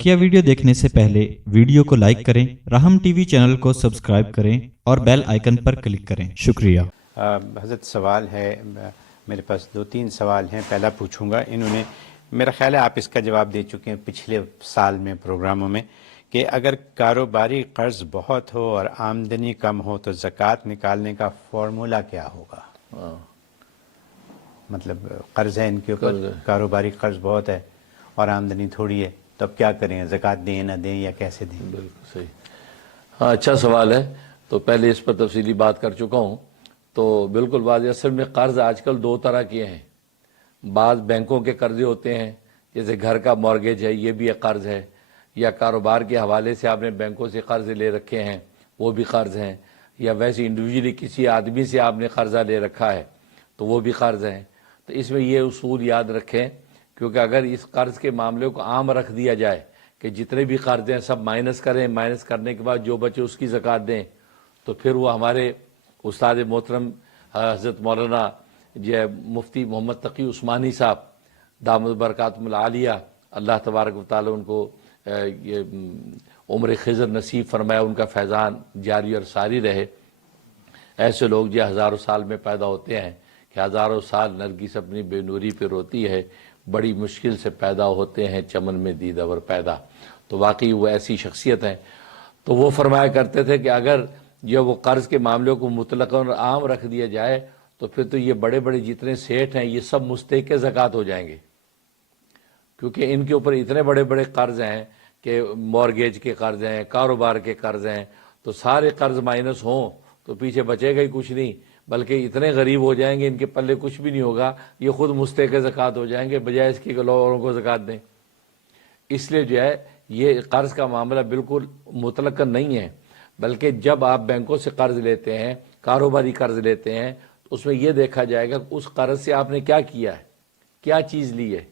बकिया video देखने से पहले वीडियो को लाइक करें, राहम टीवी चैनल को सब्सक्राइब करें और बेल आइकन पर क्लिक करें। शुक्रिया। हज़रत सवाल है, मेरे पास 2-3 सवाल हैं। पहला पूछूंगा, इन्होंने मेरा ख्याल है आप इसका जवाब दे चुके हैं पिछले साल में प्रोग्रामों में, कि अगर कारोबारी कर्ज बहुत हो और आमदनी कम हो तो ज़कात निकालने का फॉर्मूला क्या होगा? मतलब कर्ज है इनके ऊपर, कारोबारी कर्ज बहुत है और आमदनी थोड़ी है, तो अब क्या करें? ज़कात दें ना दें या कैसे दें? बिल्कुल सही। हाँ, अच्छा सवाल है। तो पहले इस पर तफसीली बात कर चुका हूँ। तो बिल्कुल बात, असल में कर्ज आजकल दो तरह के हैं। बाद बैंकों के कर्जे होते हैं, जैसे घर का मॉर्गेज है, ये भी एक कर्ज है, या कारोबार के हवाले से आपने बैंकों से कर्ज ले रखे हैं, वो भी कर्ज हैं, या वैसे इंडिविजुअली किसी आदमी से आपने कर्जा ले रखा है तो वो भी कर्ज हैं। तो इसमें ये उसूल याद रखें, क्योंकि अगर इस कर्ज के मामले को आम रख दिया जाए कि जितने भी कर्ज हैं सब माइनस करें, माइनस करने के बाद जो बचे उसकी ज़कात दें, तो फिर वो हमारे उस्ताद मोहतरम हज़रत मौलाना जो मुफ्ती मोहम्मद तकी उस्मानी साहब दामद बरकातुहुल आलिया, अल्लाह तबारक व तआला उनको ये उम्र खिज़र नसीब फरमाया, उनका फैज़ान जारी और सारी रहे। ऐसे लोग जो हज़ारों साल में पैदा होते हैं कि हज़ारों साल नरगिस अपनी बेनूरी पे रोती है, बड़ी मुश्किल से पैदा होते हैं चमन में दीदावर पैदा। तो वाकई वो ऐसी शख्सियत हैं। तो वो फरमाया करते थे कि अगर जो वो कर्ज़ के मामलों को मुतलक और आम रख दिया जाए तो फिर तो ये बड़े बड़े जितने सेठ हैं ये सब मुस्तहिक़ ज़कात हो जाएंगे, क्योंकि इनके ऊपर इतने बड़े बड़े कर्ज़ हैं कि मॉर्गेज के कर्ज़ हैं, कारोबार के कर्ज़ हैं। तो सारे कर्ज़ माइनस हों तो पीछे बचेगा ही कुछ नहीं, बल्कि इतने गरीब हो जाएंगे इनके पल्ले कुछ भी नहीं होगा, ये खुद मुस्तहिक़ ज़कात हो जाएंगे, बजाय इसकी कि लोग औरों को ज़कात दें। इसलिए जो है ये कर्ज़ का मामला बिल्कुल मुतलक़ नहीं है, बल्कि जब आप बैंकों से कर्ज़ लेते हैं, कारोबारी कर्ज़ लेते हैं, तो उसमें यह देखा जाएगा कि उस कर्ज़ से आपने क्या किया है, क्या चीज़ ली है।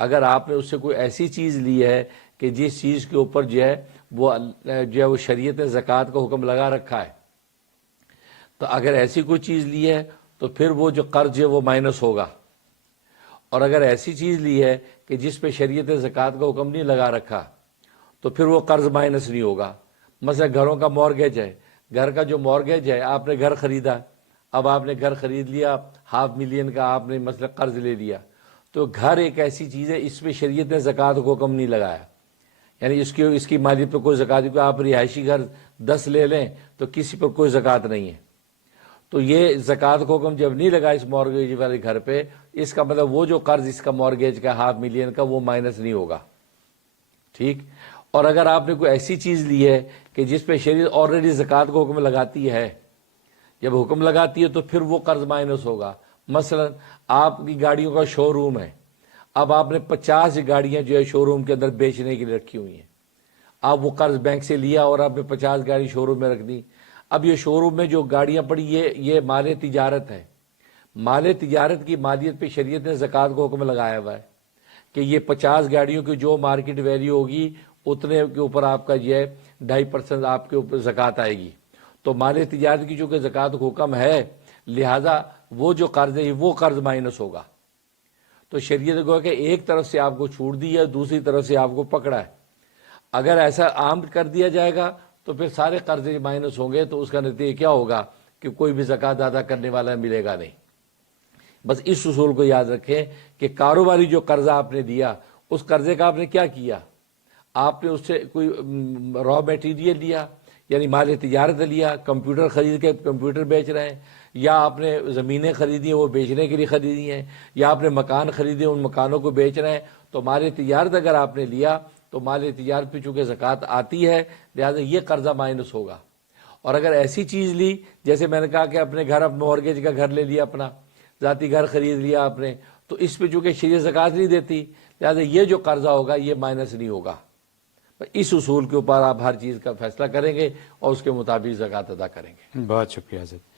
अगर आपने उससे कोई ऐसी चीज़ ली है कि जिस चीज़ के ऊपर जो है वो शरीयत ने ज़कात का हुक्म लगा रखा है, तो अगर ऐसी कोई चीज़ ली है तो फिर वो जो कर्ज है वो माइनस होगा। और अगर ऐसी चीज़ ली है कि जिस पे शरीयत ने ज़कात का हुक्म नहीं लगा रखा तो फिर वो कर्ज माइनस नहीं होगा। मसला घरों का मॉर्गेज है, घर का जो मॉर्गेज है, आपने घर ख़रीदा, अब आपने घर ख़रीद लिया, $500,000 का आपने मसला कर्ज ले लिया, तो घर एक ऐसी चीज़ है इस पर शरीयत ने ज़कात का हुक्म नहीं लगाया, यानी इसकी मालियत पर कोई ज़कात नहीं। आप रिहायशी घर 10 ले लें तो किसी पर कोई ज़कात नहीं है। तो ये ज़कात को हुक्म जब नहीं लगा इस मॉर्गेज वाले घर पे, इसका मतलब वो जो कर्ज इसका मॉर्गेज का $500,000 का वो माइनस नहीं होगा। ठीक। और अगर आपने कोई ऐसी चीज़ ली है कि जिस पे शरीयत ऑलरेडी ज़कात को हुक्म लगाती है, जब हुक्म लगाती है तो फिर वो कर्ज माइनस होगा। मसलन आपकी गाड़ियों का शोरूम है, अब आपने 50 गाड़ियाँ जो है शोरूम के अंदर बेचने के लिए रखी हुई हैं, आप वो कर्ज बैंक से लिया और आपने 50 गाड़ी शोरूम में रख दी। अब ये शोरूम में जो गाड़ियां पड़ी ये माल तिजारत है, माल तिजारत की मालियत पे शरीयत ने ज़कात को हुक्म लगाया हुआ है कि ये 50 गाड़ियों की जो मार्केट वैल्यू होगी उतने के ऊपर आपका जो है 2.5% आपके ऊपर ज़कात आएगी। तो माल तिजारत की चूँकि ज़कात को हुक्म है, लिहाजा वो जो कर्ज है वो कर्ज माइनस होगा। तो शरीयत को कि एक तरफ से आपको छूट दी है, दूसरी तरफ से आपको पकड़ा है। अगर ऐसा आम कर दिया जाएगा तो फिर सारे कर्जे माइनस होंगे, तो उसका नतीजा क्या होगा कि कोई भी ज़कात अदा करने वाला मिलेगा नहीं। बस इस उसूल को याद रखें कि कारोबारी जो कर्जा आपने दिया, उस कर्जे का आपने क्या किया, आपने उससे कोई रॉ मटेरियल लिया, यानी माल तिजारत लिया, कंप्यूटर खरीद के कंप्यूटर बेच रहे हैं, या आपने ज़मीनें खरीदी हैं वो बेचने के लिए ख़रीदी हैं, या आपने मकान ख़रीदे उन मकानों को बेच रहे हैं। तो माल तिजारत अगर आपने लिया तो माल तिजारत पे चूँकि ज़कात आती है, लिहाजा ये कर्जा माइनस होगा। और अगर ऐसी चीज़ ली, जैसे मैंने कहा कि अपने घर, अब मॉर्गेज का घर ले लिया, अपना ज़ाती घर ख़रीद लिया आपने, तो इस पे चूँकि शरीयत ज़कात नहीं देती, लिहाजा ये जो कर्जा होगा ये माइनस नहीं होगा। इस उसूल के ऊपर आप हर चीज़ का फैसला करेंगे और उसके मुताबिक ज़कात अदा करेंगे। बहुत शुक्रिया।